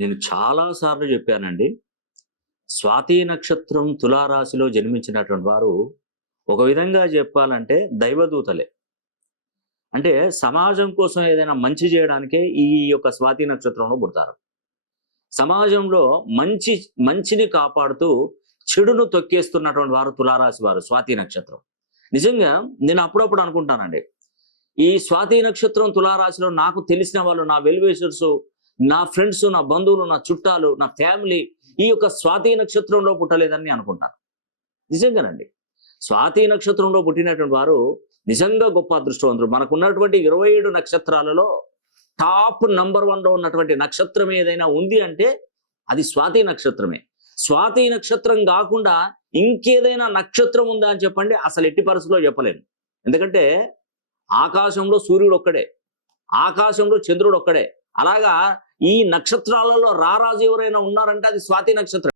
నేను చాలా సార్లు చెప్పానండి. స్వాతి నక్షత్రం తులారాశిలో జన్మించినటువంటి వారు ఒక విధంగా చెప్పాలంటే దైవదూతలే. అంటే సమాజం కోసం ఏదైనా మంచి చేయడానికే ఈ యొక్క స్వాతి నక్షత్రంలో పుడతారు. సమాజంలో మంచిని కాపాడుతూ చెడును తొక్కేస్తున్నటువంటి వారు తులారాశి వారు స్వాతి నక్షత్రం. నిజంగా నేను అప్పుడప్పుడు అనుకుంటానండి. ఈ స్వాతి నక్షత్రం తులారాశిలో నాకు తెలిసిన వాళ్ళు, నా వెల్ విషర్స్, నా ఫ్రెండ్స్, నా బంధువులు, నా చుట్టాలు, నా ఫ్యామిలీ ఈ యొక్క స్వాతి నక్షత్రంలో పుట్టలేదని అనుకుంటాను. నిజంగానండి. స్వాతి నక్షత్రంలో పుట్టినటువంటి వారు నిజంగా గొప్ప అదృష్టవంతులు. మనకున్నటువంటి 27 నక్షత్రాలలో టాప్ నంబర్ 1లో ఉన్నటువంటి నక్షత్రం ఏదైనా ఉంది అంటే అది స్వాతి నక్షత్రమే. స్వాతి నక్షత్రం కాకుండా ఇంకేదైనా నక్షత్రం ఉందా అని చెప్పండి, అసలు ఎట్టి పరిస్థితుల్లో చెప్పలేను. ఎందుకంటే ఆకాశంలో సూర్యుడు ఒక్కడే, ఆకాశంలో చంద్రుడు ఒక్కడే. అలాగా ఈ నక్షత్రాలలో రారాజు ఎవరైనా ఉన్నారంటే అది స్వాతి నక్షత్రం.